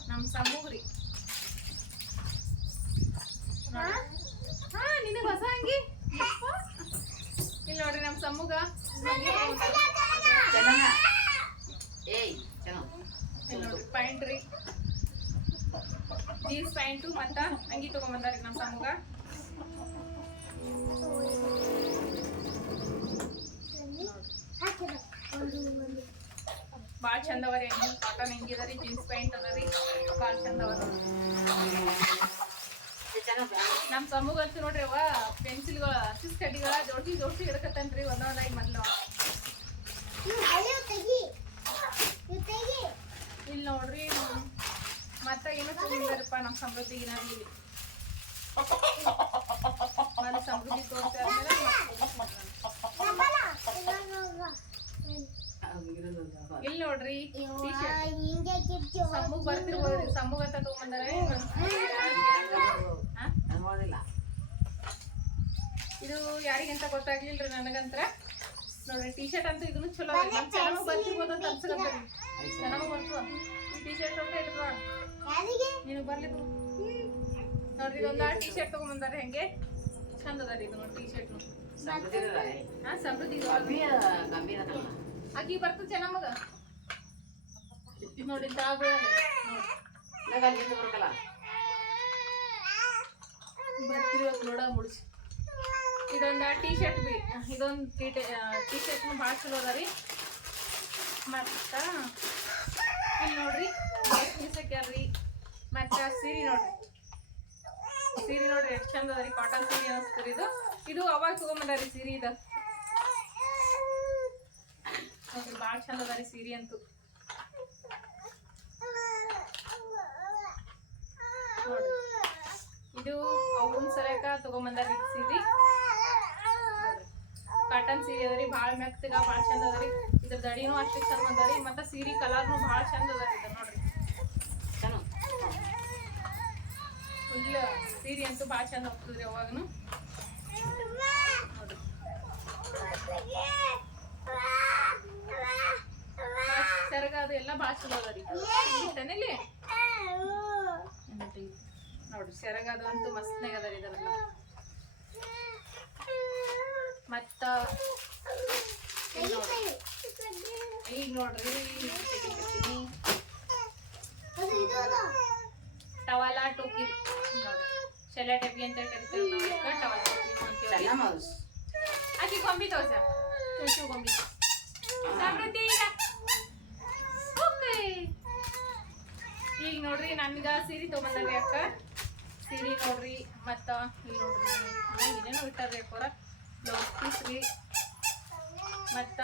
ನಮ್ಮ ಸಮೂಗ್ರಿ. ಹಾ ನಿನಗೆ ಹೊಸ ಅಂಗಿ? ಇಲ್ಲಿ ನೋಡ್ರಿ ನಮ್ಮ ಸಮೂಗ. ಏಯ್ ನೋಡ್ರಿ ಪ್ಯಾಂಟ್ ರೀ. ಜೀನ್ಸ್ ಪ್ಯಾಂಟು ಮತ್ತು ಅಂಗಿ ತಗೊಂಬಂದಾರಿ ನಮ್ಮ ಸಮೂಗ. ಭಾಳ ಚಂದ ಅವರಿ ಅಂಗಿ ಕಾಟನ್ ಅಂಗಿ ಅದ ರೀ ಜೀನ್ಸ್ ಪ್ಯಾಂಟ್ ಅದ ರೀ. ಭಾಳ ಚಂದ ಅವ ಚೆನ್ನಮ್ಮ ನಮ್ಮ ಸಮೂಗಂತೂ ನೋಡ್ರಿ ಅವ ಪೆನ್ಸಿಲ್ಗಳ ಹಸಿಸ್ ಕಡ್ಡಿಗಳ, ಜೋಡಿಸಿ ಜೋಡ್ಸಿ ಹಿಡ್ಕತ್ತನ್ರಿ ಒಂದೊಂದಾಗಿ ಮೊದ್ಲು. ಇಲ್ಲಿ ನೋಡ್ರಿ ಮತ್ತೆ ಏನೋ ತಗೊಂಡಿದಾರಪ್ಪ ನಮ್ಮ ಸಮೃದ್ಧಿಗೆ ನಾನು ಇಲ್ಲಿ ನಾನು ಸಮೃದ್ಧಿ ತೋರಿಸಿ ಇಲ್ಲಿ ನೋಡ್ರಿ ಸಮೂಗ್ ಬರ್ತಿರ್ಬೋದ್ರಿ ಸಮೂಗ್ ಅಂತ ತಗೊಂಬಂದಾರೆ? ಇದು ಯಾರಿಗಂತ ಗೊತ್ತಾಗ್ಲಿಲ್ರಿ ನನಗಂತ್ರ? ನೋಡ್ರಿ ಟೀ ಶರ್ಟ್ ಅಂತೂ ಇದನ್ನು ಚಲೋ ಅದ ನಮ್ ಚೆನ್ನಾಗ್ ಬರ್ತಿರ್ಬೋದು ಅಂತ ಅನ್ಸಕತ್ತರಿ ಚೆನ್ನಾಗ್ ಬರ್ತವ? ಈ ಟೀ ಶರ್ಟ್ ಅಂತ ಇಟ್ಕೊ ನೀನು ಬರ್ಲಿ. ನೋಡ್ರಿ ಒಂದು ಟೀ ಶರ್ಟ್ ತಗೊಂಬಂದಾರೆ ಹೆಂಗೆ? ಚಂದ ಅದ ರೀ ಇದು ಟೀ ಶರ್ಟ್ ಹಾ ಸಮೃದ್ಧಿ ಆಕಿ ಬರ್ತದ ನೋಡಿ ತಾವು ಇವಾಗ ಅಲ್ಲಿಂದ ಬರ್ಬೇಕಲ್ಲ ಬರ್ತೀವಿ ನೋಡ ಮುಡ್ಸಿ. ಇದೊಂದು ಟೀ ಶರ್ಟ್ ಬಿ ಇದೊಂದು ಟೀ ಟೀ ಶರ್ಟ್ನು ಭಾಳ ಚಲೋ ಅದ ರೀ. ಮತ್ತು ಇಲ್ಲಿ ನೋಡ್ರಿ ಮೀಸಕ್ಯಾರ್ರಿ ಮತ್ತು ಸೀರೆ ನೋಡ್ರಿ. ಸೀರೆ ನೋಡ್ರಿ ಎಷ್ಟು ಚಂದ ಅದ ರೀ ಕಾಟನ್ ಸೀರೆ ಅನ್ಸ್ತೀರಿ ಇದು. ಇದು ಅವಾಗ ತೊಗೊಂಬಂದಾರಿ ಸೀರೆ ಇದು. ನೋಡ್ರಿ ಚಂದ ಅದ ಸೀರೆ ಅಂತೂ. ಇದು ಅವನ ಸಲಕ ತಗೊಂಬಂದಾರಿ ಸೀರೆ. ಕಾಟನ್ ಸೀರೆ ಅದರಿ ರೀ ಮೆತ್ತಗ ಭಾಳ ಚಂದ ಅದ ರೀ. ಇದ್ರ ದಡಿನೂ ಅಷ್ಟೇ ಚಂದ ಅದ ರೀ, ಮತ್ತು ಸೀರೆ ಕಲರ್ನು ಚಂದ ಅದ ರೀ ನೋಡ್ರಿ ಚೆನ್ನ ಫುಲ್ ಸೀರೆ ಅಂತೂ ಭಾಳ ಚಂದ ಹೋಗ್ತದೆ ರೀ ಅವಾಗನು ಸರ್ಗ ಅದು ಎಲ್ಲ ಭಾಳ ಚಲೋ ಅದ ರೀ. ಇಲ್ಲಿ ನೋಡ್ರಿ ಸೆರಗ ಅದು ಅಂತೂ ಮಸ್ತ್ನಾಗ ಅದ ರೀ ಇದರೆಲ್ಲ. ಮತ್ತ ಈಗ ನೋಡ್ರಿ ಈಗ ನೋಡ್ರಿ ತೆಗಿತೀನಿ. ಟವಾಲ ಟೋಕಿ ನೋಡ್ರಿ ಶೆಲೆ ಟೆಪ್ಪಿ ಅಂತ ಕರಿತೀವಿ ನಾವು ಇದಕ್ಕೆ ಟವಾಲ ಟೋಕಿ ಅಂತೀವಿ ಚೆನ್ನ ಮೌಸ್ ಆಕಿ ಗೊಂಬಿ ತೋರ್ಸ ಚೂಚು ಗೊಂಬಿ ಸಮೃದ್ಧಿ ಈಗ ಓಕೆ ಈಗ ನೋಡ್ರಿ ನನ್ಗ ಸೀರೆ ತೊಗೊಂಬಂದ್ರಿ ಅಕ್ಕ ಸೀರೆ ನೋಡ್ರಿ ಮತ್ತ ಇಲ್ಲಿ ನೋಡ್ರಿ ಇನ್ನ ಏನೇನೋ ಇಟ್ಟಾರ್ರಿ ಅಕ್ಕೋರ ಬ್ಲೌಸ್ ಪೀಸ್ ರೀ ಮತ್ತ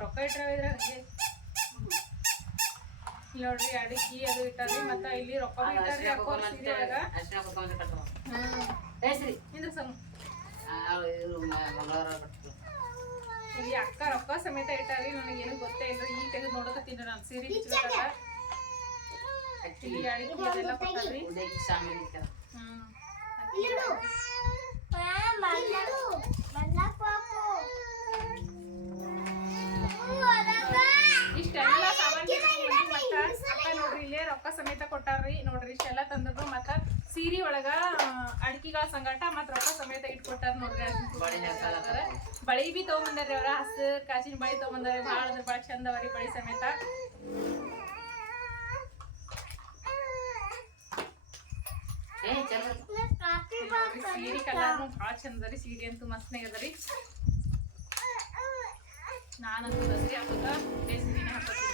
ರೊಕ್ಕ ಇಟ್ರ ಇದ್ರ ಹಂಗೆ ಇಲ್ಲಿ ನೋಡ್ರಿ ಅಡಿಗೆ ಅದು ಇಟ್ಟಾರ್ರಿ ಮತ್ತ ಇಲ್ಲಿ ರೊಕ್ಕ ಬಿ ಇಟ್ಟಾರ್ರಿ ಅಕ್ಕೋರ ಸೀರೆ ಒಳಗ ಅರ್ಶಿನ ಕುತ್ಕೊಂಡು ಕಟ್ಟುವ ಹ್ಮ್ ಹೆಸ್ರಿ ಇಂದ್ರ ಸಮ ಇವರು ಮಂಗಳವಾರ ಕಟ್ಟು ಇಲ್ಲಿ ಅಕ್ಕ ರೊಕ್ಕ ಸಮೇತ ಇಟ್ಟಾರಿ ನನಗೆ ಏನು ಗೊತ್ತೇ ಇಲ್ಲ. ಈಗ ತೆಗೆದು ನೋಡಕತ್ತೀನಿ ನಾನು. ಸೀರೆ ಬಿಚ್ಚಬೇಕಾಗ ಇಲ್ಲಿ. ಅಡಿಗೆ ಅದೆಲ್ಲ ಕೊಟ್ಟಾರಿ ಉದಯಕ್ಕೆ ಶಾಮಿಲ್ ಇರ್ತಾರ ಹ್ಮ್ ಇಷ್ಟೆಲ್ಲ ಸಾಮಾನ್ ಮತ್ತ ಇಲ್ಲೇ ರೊಕ್ಕ ಸಮೇತ ಕೊಟ್ಟಾರ್ರಿ. ನೋಡ್ರಿ ಇಷ್ಟೆಲ್ಲ ತಂದದ್ದು. ಮತ್ತ ಸೀರೆ ಒಳಗ ಅಡಿಕೆಗಳ ಸಂಗಾಟ ಮತ್ತ ರೊಕ್ಕ ಸಮೇತ ಇಟ್ಕೊಟ್ಟಾರ ನೋಡ್ರಿ. ಬಳಿ ಬಿ ತಗೊಂಬಂದಾರ್ರಿ ಅವ್ರ. ಹಸ್ ಕಾಚಿನ ಬಳಿ ತಗೊಂಬಂದಾರ ಭಾಳ ಅಂದ್ರೆ ಭಾಳ ಚಂದ ಅವ್ರಿ ಬಳಿ ಸಮೇತ. ಸೀರೆ ಕಲರ್ನು ಭಾಳ ಚಂದ ರೀ. ಸೀರೆ ಅಂತೂ ಮಸ್ತ್ನಾಗ ಅದ ರೀ. ನಾನಂತೂ ದಸರಿ ಹಾಕೋದ ಬೇಸಿಗೆ ಹಾಕೋತೀನಿ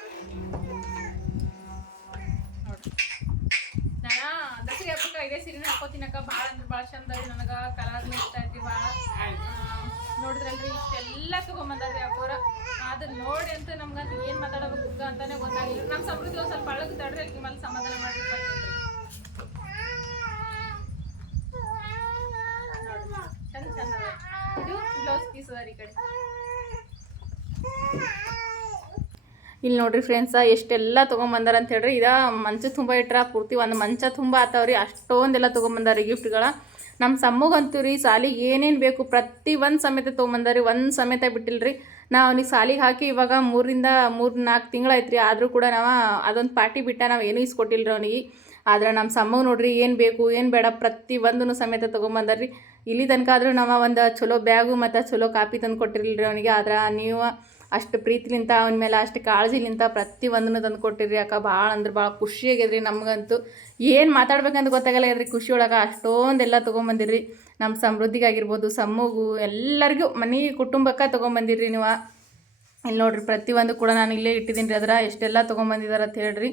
ದಸರಿ ಸೀರೆ ಸೀರೆನ ಭಾಳ ಅಂದ್ರೆ ಭಾಳ ಚಂದ ರೀ ನನಗೆ. ಕಲರ್ ಇಷ್ಟ ಐತಿ ಭಾಳ ನೋಡಿದ್ರಲ್ರಿ ಇಷ್ಟೆಲ್ಲ ತಗೊಂಬಂದಾರ್ರಿ ಅಕ್ಕೋರ ಅದನ್ನ ನೋಡಿ ಅಂತ ನಮ್ಗಂತ ಏನ್ ಮಾತಾಡಬೇಕು ಅಂತಾನೆ ಗೊತ್ತಾಗಿಲ್ಲ ನಮ್ಮ ಸಮೃದ್ಧಿ ಒಂದ್ ಸ್ವಲ್ಪ ಅಳಗ್ ತಡ್ರಿ ಮೇಲೆ ಸಮಾಧಾನ ಮಾಡಿ ಚಂದ ಚಂದ ಇದು ಬ್ಲೌಸ್ ಪೀಸ್ ಅದ ಈ ಕಡೆ. ಇಲ್ಲಿ ನೋಡ್ರಿ ಫ್ರೆಂಡ್ಸ ಎಷ್ಟೆಲ್ಲ ತೊಗೊಂಬಂದಾರ ಅಂತ ಹೇಳ್ರಿ. ಇದ ಮಂಚ ತುಂಬ ಇಟ್ರ ಪೂರ್ತಿ ಒಂದು ಮಂಚ ತುಂಬ ಆತಾವ್ರಿ. ಅಷ್ಟೊಂದೆಲ್ಲ ತೊಗೊಂಬಂದಾರಿ ಗಿಫ್ಟ್ಗಳ ನಮ್ಮ ಸಮ್ಮಗಂತೂ ರೀ ಸಾಲಿಗೆ ಏನೇನು ಬೇಕು ಪ್ರತಿ ಒಂದು ಸಮೇತ ತೊಗೊಂಬಂದಾರಿ ಒಂದು ಸಮೇತ ಬಿಟ್ಟಿಲ್ರಿ. ನಾವು ಅವ್ನಿಗೆ ಸಾಲಿಗೆ ಹಾಕಿ ಇವಾಗ ಮೂರಿಂದ ಮೂರು ನಾಲ್ಕು ತಿಂಗಳಾಯ್ತು ರೀ ಆದರೂ ಕೂಡ ನಾವು ಅದೊಂದು ಪಾರ್ಟಿ ಬಿಟ್ಟ ನಾವು ಏನೂ ಇಸ್ಕೊಟ್ಟಿಲ್ರಿ ಅವ್ನಿಗೆ. ಆದ್ರೆ ನಮ್ಮ ಸಮ್ಮಗ ನೋಡ್ರಿ, ಏನು ಬೇಕು, ಏನು ಬೇಡ ಪ್ರತಿ ಒಂದೂ ಸಮೇತ ತೊಗೊಂಬಂದಾರ್ರಿ. ಇಲ್ಲಿ ತನಕ ಆದರೂ ನಾವು ಒಂದು ಚಲೋ ಬ್ಯಾಗು ಮತ್ತು ಚಲೋ ಕಾಪಿ ತಂದು ಕೊಟ್ಟಿರಲಿಲ್ಲ ಅವನಿಗೆ. ಆದ್ರೆ ನೀವು ಅಷ್ಟು ಪ್ರೀತಿಲಿಂತ, ಅವನ ಮೇಲೆ ಅಷ್ಟು ಕಾಳಜಿಲಿಂತ ಪ್ರತಿ ಒಂದನ್ನು ತಂದು ಕೊಟ್ಟಿರಿ ಅಕ್ಕ. ಭಾಳ ಅಂದ್ರೆ ಭಾಳ ಖುಷಿ ಆಗ್ಯದ್ರಿ ನಮಗಂತೂ. ಏನು ಮಾತಾಡ್ಬೇಕಂತ ಗೊತ್ತಾಗಲ್ಲ ರೀ ಖುಷಿಯೊಳಗೆ. ಅಷ್ಟೊಂದೆಲ್ಲ ತೊಗೊಂಬಂದಿರಿ ನಮ್ಮ ಸಮೃದ್ಧಿಗಾಗಿರ್ಬೋದು, ಸಮ್ಮಗೂ, ಎಲ್ಲರಿಗೂ, ಮನೆ, ಕುಟುಂಬಕ್ಕೆ ತೊಗೊಂಬಂದಿರಿ ನೀವು. ಇಲ್ಲಿ ನೋಡ್ರಿ ಪ್ರತಿಯೊಂದು ಕೂಡ ನಾನು ಇಲ್ಲೇ ಇಟ್ಟಿದ್ದೀನಿ ರೀ ಅದ್ರ. ಎಷ್ಟೆಲ್ಲ ತೊಗೊಂಬಂದಿದ್ದಾರೆ ಅಂತ ಹೇಳ್ರಿ.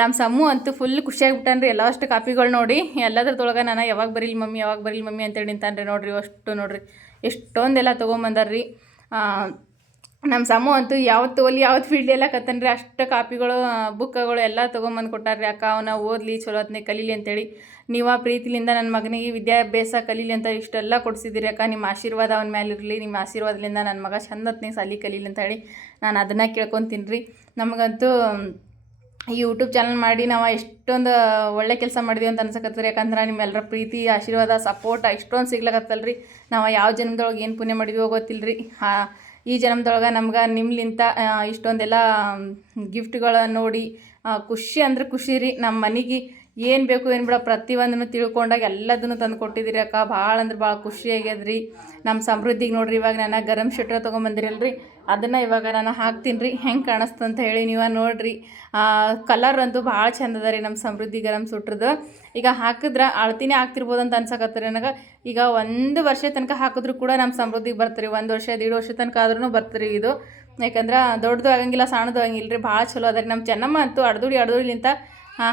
ನಮ್ಮ ಸಮ್ಮು ಅಂತೂ ಫುಲ್ ಖುಷಿಯಾಗಿಬಿಟ್ಟಾನ್ರಿ. ಎಲ್ಲ ಅಷ್ಟು ಕಾಪಿಗಳು ನೋಡಿ, ಎಲ್ಲದ್ರದೊಳಗೆ ನಾನು ಯಾವಾಗ ಬರೀಲಿ ಮಮ್ಮಿ, ಯಾವಾಗ ಬರೀಲಿ ಮಮ್ಮಿ ಅಂತೇಳಿ ನಿಂತಾನ್ರಿ ನೋಡ್ರಿ. ಅಷ್ಟು ನೋಡ್ರಿ. ಎಷ್ಟೊಂದೆಲ್ಲ ತೊಗೊಂಬಂದಾರ್ರಿ. ನಮ್ಮ ಸಮ ಅಂತೂ ಯಾವತ್ತು ಓಲಿ ಯಾವತ್ತು ಫೀಲ್ಡ್ ಎಲ್ಲ ಕತ್ತನ್ರಿ, ಅಷ್ಟು ಕಾಪಿಗಳು ಬುಕ್ಕಗಳು ಎಲ್ಲ ತೊಗೊಂಬಂದು ಕೊಟ್ಟಾರ್ರಿ ಅಕ್ಕ. ಅವನ ಓದಲಿ, ಚಲೋ ಹೊತ್ನಾಗ ಕಲೀಲಿ ಅಂತೇಳಿ ನೀವು ಪ್ರೀತಿಲಿಂದ ನನ್ನ ಮಗನಿಗೆ ವಿದ್ಯಾಭ್ಯಾಸ ಕಲೀಲಿ ಅಂತ ಇಷ್ಟೆಲ್ಲ ಕೊಡಿಸಿದ್ದೀರಿ ಅಕ್ಕ. ನಿಮ್ಮ ಆಶೀರ್ವಾದ ಅವನ ಮೇಲೆ ಇರಲಿ, ನಿಮ್ಮ ಆಶೀರ್ವಾದದಿಂದ ನನ್ನ ಮಗ ಚಂದ ಹೊತ್ನಾಗ ಸಾಲಿ ಕಲೀಲಿ ಅಂತ ಹೇಳಿ ನಾನು ಅದನ್ನು ಕೇಳ್ಕೊತೀನಿ ರೀ ನಮಗಂತೂ ಈ ಯೂಟ್ಯೂಬ್ ಚಾನಲ್ ಮಾಡಿ ನಾವು ಎಷ್ಟೊಂದು ಒಳ್ಳೆ ಕೆಲಸ ಮಾಡಿದ್ವಿ ಅಂತ ಅನ್ಸಕತ್ತೀರಿ ಯಾಕಂದ್ರೆ ನಿಮ್ಮೆಲ್ಲರ ಪ್ರೀತಿ, ಆಶೀರ್ವಾದ ಸಪೋರ್ಟ್ ಇಷ್ಟೊಂದು ಸಿಗ್ಲಕತ್ತಲ್ರಿ. ನಾವು ಯಾವ ಜನ್ಮದೊಳಗೆ ಏನು ಪುಣ್ಯ ಮಾಡಿದ್ವಿ ಗೊತ್ತಿಲ್ಲ ರೀ ಈ ಜನ್ಮದೊಳಗೆ ನಮ್ಗೆ ನಿಮ್ಲಿಂತ ಇಷ್ಟೊಂದೆಲ್ಲ ಗಿಫ್ಟ್ಗಳ ನೋಡಿ ಖುಷಿ ಅಂದ್ರೆ ಖುಷಿ ರೀ. ನಮ್ಮ ಮನೆಗೆ ಏನು ಬೇಕು ಏನು ಬಿಡ, ಪ್ರತಿಯೊಂದನ್ನು ತಿಳ್ಕೊಂಡಾಗ ಎಲ್ಲದನ್ನು ತಂದು ಕೊಟ್ಟಿದ್ದೀರಿ ಅಕ್ಕ. ಭಾಳ ಅಂದ್ರೆ ಭಾಳ ಖುಷಿ ಆಗ್ಯದ್ರಿ. ನಮ್ಮ ಸಮೃದ್ಧಿಗೆ ನೋಡ್ರಿ, ಇವಾಗ ನಾನು ಗರಂ ಶೆಟ್ರ ತೊಗೊಂಬಂದಿರಲ್ರಿ. ಅದನ್ನು ಇವಾಗ ನಾನು ಹಾಕ್ತೀನಿ ರೀ ಹೆಂಗೆ ಕಾಣಿಸ್ತು ಅಂತ ಹೇಳಿ ನೀವು ನೋಡಿರಿ. ಕಲರ್ ಅಂತೂ ಭಾಳ ಚಂದ ಅದ ರೀ ನಮ್ಮ ಸಮೃದ್ಧಿ ಗರಂ ಸುಟ್ರದ್ದು ಈಗ ಹಾಕಿದ್ರೆ ಅಳ್ತಿನೇ ಆಗ್ತಿರ್ಬೋದು ಅಂತ ಅನ್ಸಕತ್ತಾರೆ ನನಗೆ. ಈಗ ಒಂದು ವರ್ಷ ತನಕ ಹಾಕಿದ್ರು ಕೂಡ ನಮ್ಮ ಸಮೃದ್ಧಿಗೆ ಬರ್ತೀರಿ. ಒಂದು ವರ್ಷ ಎರಡು ವರ್ಷ ತನಕ ಆದ್ರೂ ಬರ್ತೀರಿ ಇದು. ಯಾಕಂದ್ರೆ ದೊಡ್ಡದು ಆಗಂಗಿಲ್ಲ, ಸಣ್ಣದು ಆಗಂಗಿಲ್ಲ ರೀ ಭಾಳ ಚಲೋ ಅದ ರೀ. ನಮ್ಮ ಚೆನ್ನಮ್ಮ ಅಂತೂ ಅಡ್ದುಡಿ ಅಡ್ದುಡಿಲಿಂತ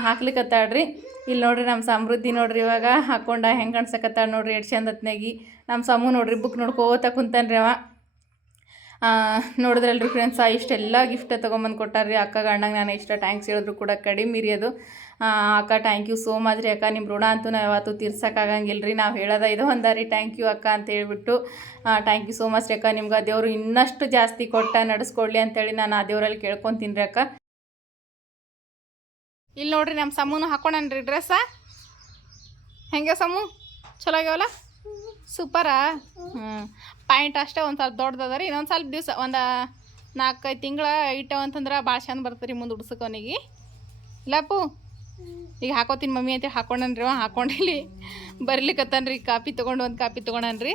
ಹಾಕ್ಲಿಕ್ಕತ್ತಾಳ್ರಿ ಇಲ್ಲಿ ನೋಡ್ರಿ ನಮ್ಮ ಸಮೃದ್ಧಿ ನೋಡ್ರಿ ಇವಾಗ ಹಾಕೊಂಡ ಹೆಂಗೆ ಕಾಣ್ಸಕತ್ತಾಳ ನೋಡ್ರಿ ಎಷ್ಟು ಚಂದ ಹತ್ನಾಗಿ ನಮ್ಮ ಸಮೂ ನೋಡ್ರಿ ಬುಕ್ ನೋಡ್ಕೋತ ಕುಂತಾನ್ರಿ ಅವ. ಆ, ಫ್ರೆಂಡ್ಸ್ ಆ ಇಷ್ಟೆಲ್ಲ ಗಿಫ್ಟ್ ತೊಗೊಂಬಂದು ಕೊಟ್ಟಾರ್ರಿ ಅಕ್ಕ ಗಂಡಂಗೆ. ನಾನು ಇಷ್ಟ ಟ್ಯಾಂಕ್ಸ್ ಹೇಳಿದ್ರು ಕೂಡ ಕಡಿಮೆ ಇರಿಯೋದು ಅಕ್ಕ ಟ್ಯಾಂಕ್ ಯು ಸೋ ಮಚ್ ರೀ ಅಕ್ಕ. ನಿಮ್ಮ ಋಣ ಅಂತೂ ನಾವು ಯಾವತ್ತೂ ತೀರ್ಸೋಕ್ಕಾಗಂಗಿಲ್ಲ ರೀ ನಾವು ಹೇಳೋದ ಇದು ಒಂದಾರಿ ಟ್ಯಾಂಕ್ ಯು ಅಕ್ಕ ಅಂತ ಹೇಳಿಬಿಟ್ಟು ಥ್ಯಾಂಕ್ ಯು ಸೋ ಮಚ್ ರೀ ಅಕ್ಕ. ನಿಮ್ಗೆ ದೇವರು ಇನ್ನಷ್ಟು ಜಾಸ್ತಿ ಕೊಟ್ಟ ನಡೆಸ್ಕೊಡ್ಲಿ ಅಂತೇಳಿ ನಾನು ಆ ದೇವರಲ್ಲಿ ಕೇಳ್ಕೊತೀನಿ ರೀ ಅಕ್ಕ. ಇಲ್ಲಿ ನೋಡ್ರಿ ನಮ್ಮ ಸಮೂನು ಹಾಕೊಂಡನ್ರಿ ಡ್ರೆಸ್ಸ ಹೆಂಗೆ ಸಮೂ? ಚಲೋ ಆಗ್ಯಾವಲ್ಲ ಸೂಪರಾ ಹ್ಞೂ ಪಾಯಿಂಟ್ ಅಷ್ಟೇ ಒಂದು ಸ್ವಲ್ಪ ದೊಡ್ಡದದ ರೀ. ಇನ್ನೊಂದು ಸ್ವಲ್ಪ ದಿವಸ ಒಂದು ನಾಲ್ಕೈದು ತಿಂಗಳ ಇಟ್ಟವ ಅಂತಂದ್ರೆ ಭಾಳ ಚಂದ ಬರ್ತದೆ ರೀ ಮುಂದೆ ಅವನಿಗೆ. ಇಲ್ಲಪ್ಪು ಈಗ ಹಾಕೋತೀನಿ ಮಮ್ಮಿ ಅಂತೇಳಿ ಹಾಕೊಂಡನ್ರಿ ಅವ. ಹಾಕೊಂಡಿಲ್ಲಿ ಬರ್ಲಿಕ್ಕತ್ತಾನ್ರಿ ಕಾಪಿ ತೊಗೊಂಡು ಒಂದು ಕಾಪಿ ತೊಗೊಂಡನ್ರಿ.